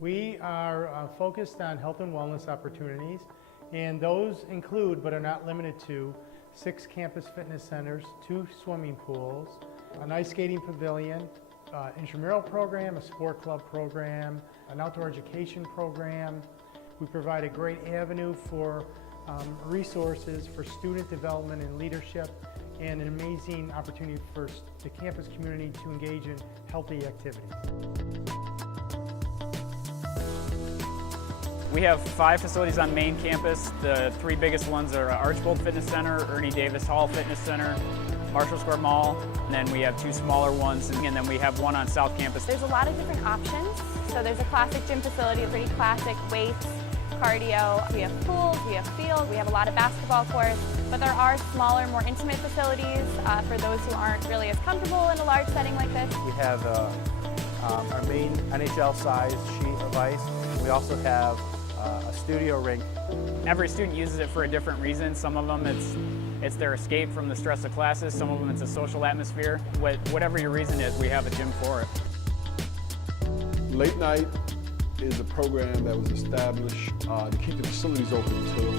We are focused on health and wellness opportunities, and those include, but are not limited to, 6 campus fitness centers, 2 swimming pools, an ice skating pavilion, intramural program, a sport club program, an outdoor education program. We provide a great avenue for resources for student development and leadership, and an amazing opportunity for the campus community to engage in healthy activities. We have 5 facilities on main campus. The 3 biggest ones are Archbold Fitness Center, Ernie Davis Hall Fitness Center, Marshall Square Mall, and then we have 2 smaller ones, and then we have one on South Campus. There's a lot of different options. So there's a classic gym facility, a pretty classic weights, cardio. We have pools, we have fields, we have a lot of basketball courts, but there are smaller, more intimate facilities for those who aren't really as comfortable in a large setting like this. We have our main NHL-sized sheet of ice. We also have a studio rink. Every student uses it for a different reason. Some of them it's their escape from the stress of classes. Some of them it's a social atmosphere. Whatever your reason is, we have a gym for it. Late night is a program that was established to keep the facilities open until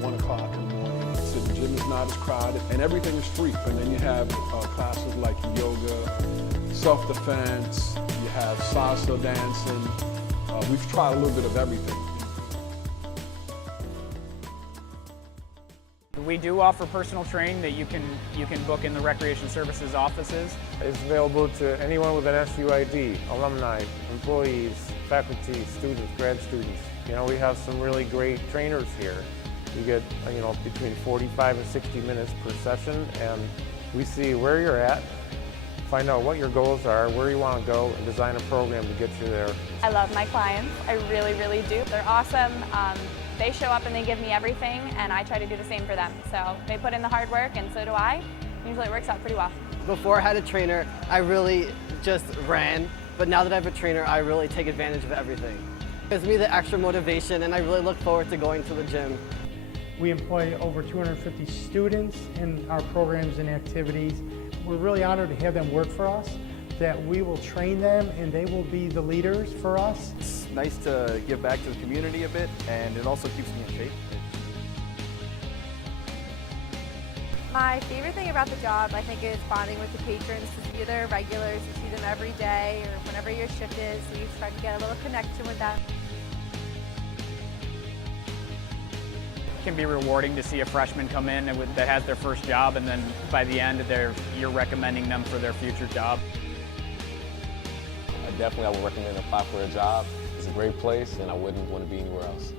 1 o'clock in the morning. So the gym is not as crowded and everything is free. And then you have classes like yoga, self-defense, you have salsa dancing. We've tried a little bit of everything. We do offer personal training that you can book in the Recreation Services offices. It's available to anyone with an SUID, alumni, employees, faculty, students, grad students. You know, we have some really great trainers here. You get, you know, between 45 and 60 minutes per session, and we see where you're at, find out what your goals are, where you want to go, and design a program to get you there. I love my clients. I really, really do. They're awesome. They show up and they give me everything, and I try to do the same for them. So they put in the hard work, and so do I. Usually it works out pretty well. Before I had a trainer, I really just ran, but now that I have a trainer, I really take advantage of everything. It gives me the extra motivation, and I really look forward to going to the gym. We employ over 250 students in our programs and activities. We're really honored to have them work for us, that we will train them and they will be the leaders for us. It's nice to give back to the community a bit, and it also keeps me in shape. My favorite thing about the job, I think, is bonding with the patrons. To see their regulars, to see them every day or whenever your shift is, so you start to get a little connection with them. It can be rewarding to see a freshman come in that has their first job, and then by the end you're recommending them for their future job. I would recommend apply for a job. It's a great place, and I wouldn't want to be anywhere else.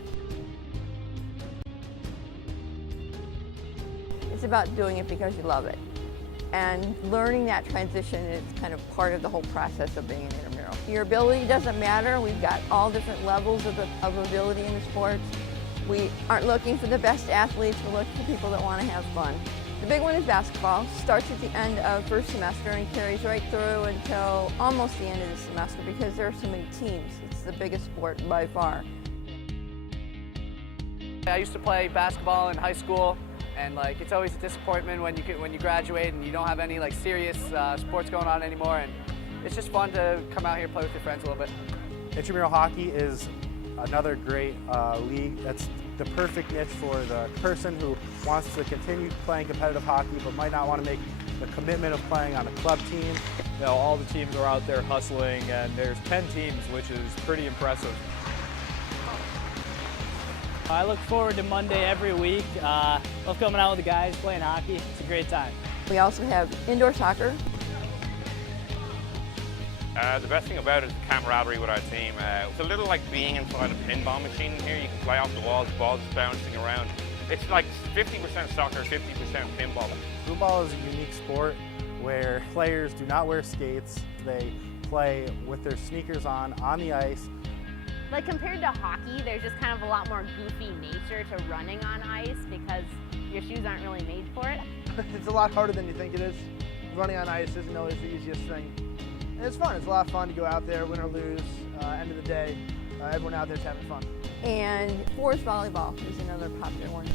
It's about doing it because you love it. And learning that transition is kind of part of the whole process of being an intramural. Your ability doesn't matter. We've got all different levels of ability in the sports. We aren't looking for the best athletes, we're looking for people that want to have fun. The big one is basketball. Starts at the end of first semester and carries right through until almost the end of the semester because there are so many teams. It's the biggest sport by far. I used to play basketball in high school, and it's always a disappointment when you graduate and you don't have any serious sports going on anymore. And it's just fun to come out here and play with your friends a little bit. Intramural hockey is another great league that's the perfect niche for the person who wants to continue playing competitive hockey but might not want to make the commitment of playing on a club team. You know, all the teams are out there hustling, and there's 10 teams, which is pretty impressive. I look forward to Monday every week. Love coming out with the guys, playing hockey. It's a great time. We also have indoor soccer. The best thing about it is the camaraderie with our team. It's a little like being inside a pinball machine in here. You can play off the walls, the ball's just bouncing around. It's like 50% soccer, 50% pinball. Football is a unique sport where players do not wear skates. They play with their sneakers on the ice. Like compared to hockey, there's just kind of a lot more goofy nature to running on ice because your shoes aren't really made for it. It's a lot harder than you think it is. Running on ice isn't always the easiest thing. And it's fun. It's a lot of fun to go out there, win or lose. End of the day, everyone out there's having fun. And forest volleyball is another popular one.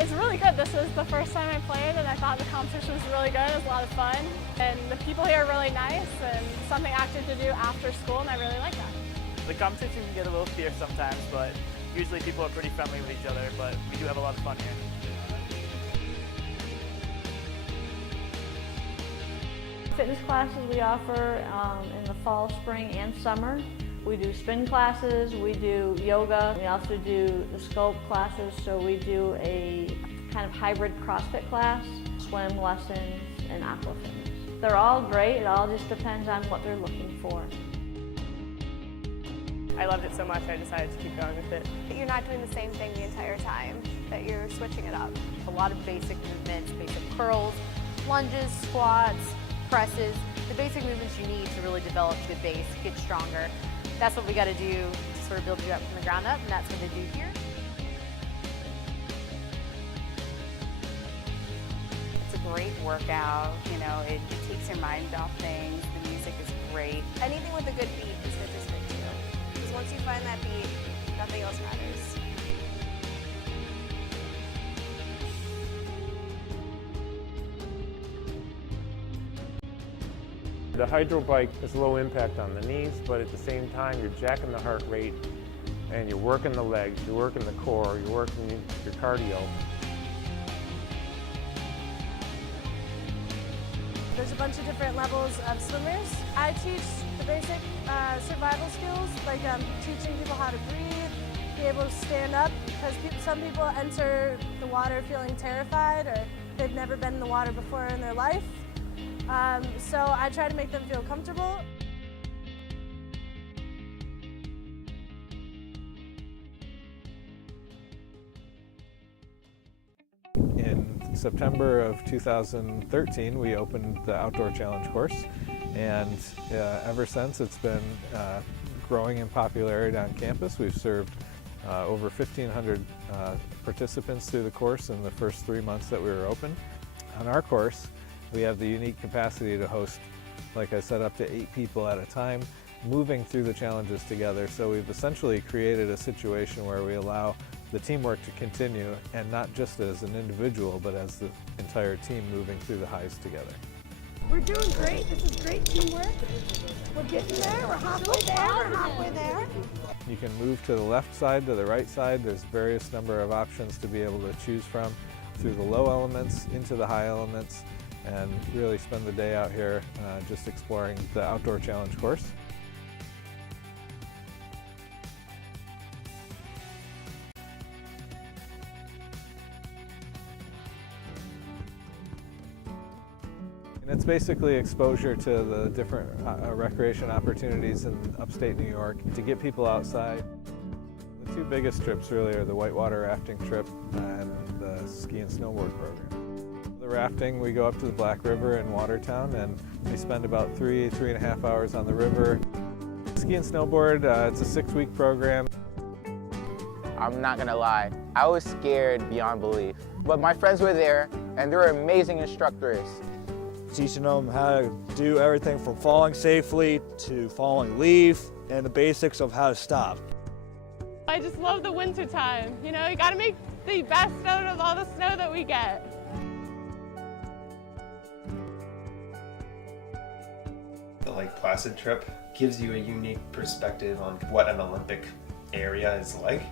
It's really good. This is the first time I played and I thought the competition was really good. It was a lot of fun. And the people here are really nice and something active to do after school, and I really like that. The competition can get a little fierce sometimes, but usually people are pretty friendly with each other, but we do have a lot of fun here. Fitness classes we offer in the fall, spring, and summer. We do spin classes, we do yoga, we also do the sculpt classes, so we do a kind of hybrid CrossFit class, swim lessons, and aqua fitness. They're all great, it all just depends on what they're looking for. I loved it so much I decided to keep going with it. You're not doing the same thing the entire time, that you're switching it up. A lot of basic movements, basic curls, lunges, squats, presses, the basic movements you need to really develop a good base, get stronger. That's what we got to do to sort of build you up from the ground up, and that's what they do here. It's a great workout, you know, it takes your mind off things, the music is great. Anything with a good beat is good to stick to, because once you find that beat, nothing else matters. The hydro bike is low impact on the knees, but at the same time you're jacking the heart rate and you're working the legs, you're working the core, you're working your cardio. There's a bunch of different levels of swimmers. I teach the basic survival skills, like teaching people how to breathe, be able to stand up, because some people enter the water feeling terrified or they've never been in the water before in their life. So I try to make them feel comfortable. In September of 2013, we opened the Outdoor Challenge course, and ever since it's been growing in popularity on campus. We've served over 1,500 participants through the course in the first 3 months that we were open. On our course, we have the unique capacity to host, like I said, up to 8 people at a time, moving through the challenges together. So we've essentially created a situation where we allow the teamwork to continue, and not just as an individual, but as the entire team moving through the highs together. We're doing great. This is great teamwork. We're getting there. We're halfway there. We're halfway there. You can move to the left side, to the right side. There's various number of options to be able to choose from, through the low elements into the high elements, and really spend the day out here just exploring the Outdoor Challenge course. And it's basically exposure to the different recreation opportunities in upstate New York to get people outside. The 2 biggest trips really are the whitewater rafting trip and the ski and snowboard program. The rafting, we go up to the Black River in Watertown, and we spend about 3.5 hours on the river. Ski and snowboard, it's a 6-week program. I'm not gonna lie, I was scared beyond belief. But my friends were there, and they were amazing instructors. Teaching them how to do everything from falling safely to falling leaf, and the basics of how to stop. I just love the winter time. You know, you gotta make the best out of all the snow that we get. The Lake Placid trip gives you a unique perspective on what an Olympic area is like.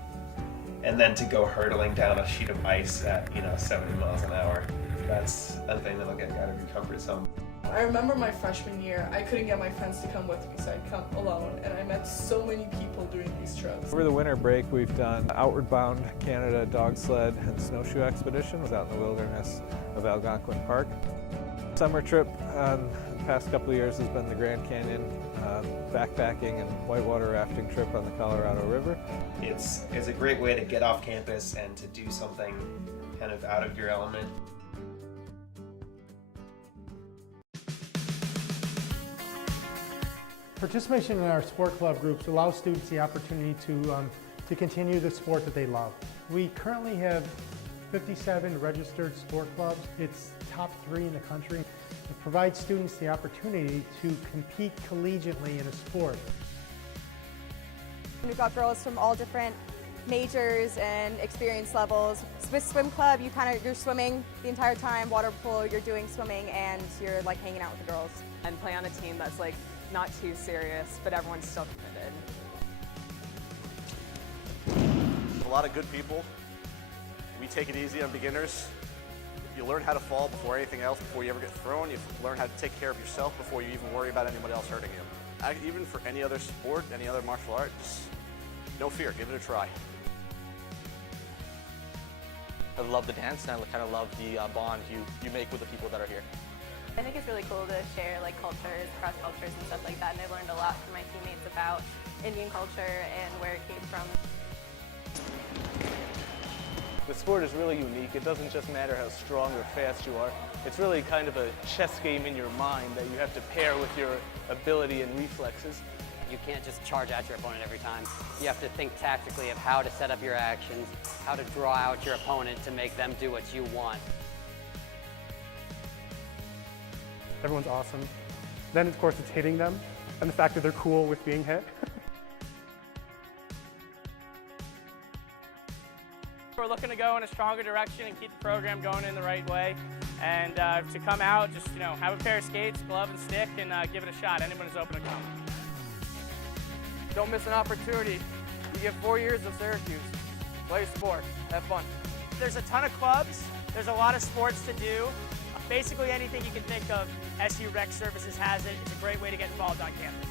And then to go hurdling down a sheet of ice at, 70 miles an hour, that's a thing that'll get you out of your comfort zone. I remember my freshman year, I couldn't get my friends to come with me, so I'd come alone, and I met so many people doing these trips. Over the winter break, we've done Outward Bound Canada dog sled and snowshoe expeditions out in the wilderness of Algonquin Park. Summer trip the past couple of years has been the Grand Canyon backpacking and whitewater rafting trip on the Colorado River. It's a great way to get off campus and to do something kind of out of your element. Participation in our sport club groups allows students the opportunity to continue the sport that they love. We currently have 57 registered sport clubs. It's top 3 in the country. It provides students the opportunity to compete collegiately in a sport. We've got girls from all different majors and experience levels. With swim club, you're swimming the entire time. Water polo, you're doing swimming and you're like hanging out with the girls. And play on a team that's like not too serious, but everyone's still committed. A lot of good people. We take it easy on beginners. You learn how to fall before anything else, before you ever get thrown. You learn how to take care of yourself before you even worry about anybody else hurting you. Even for any other sport, any other martial art, just no fear, give it a try. I love the dance, and I kind of love the bond you make with the people that are here. I think it's really cool to share like cultures, cross cultures and stuff like that, and I've learned a lot from my teammates about Indian culture and where it came from. The sport is really unique. It doesn't just matter how strong or fast you are. It's really kind of a chess game in your mind that you have to pair with your ability and reflexes. You can't just charge at your opponent every time. You have to think tactically of how to set up your actions, how to draw out your opponent to make them do what you want. Everyone's awesome. Then, of course, it's hitting them and the fact that they're cool with being hit. We're looking to go in a stronger direction and keep the program going in the right way. And to come out, just have a pair of skates, glove and stick, and give it a shot. Anyone is open to come. Don't miss an opportunity. You get 4 years of Syracuse. Play sport. Have fun. There's a ton of clubs. There's a lot of sports to do. Basically anything you can think of, SU Rec Services has it. It's a great way to get involved on campus.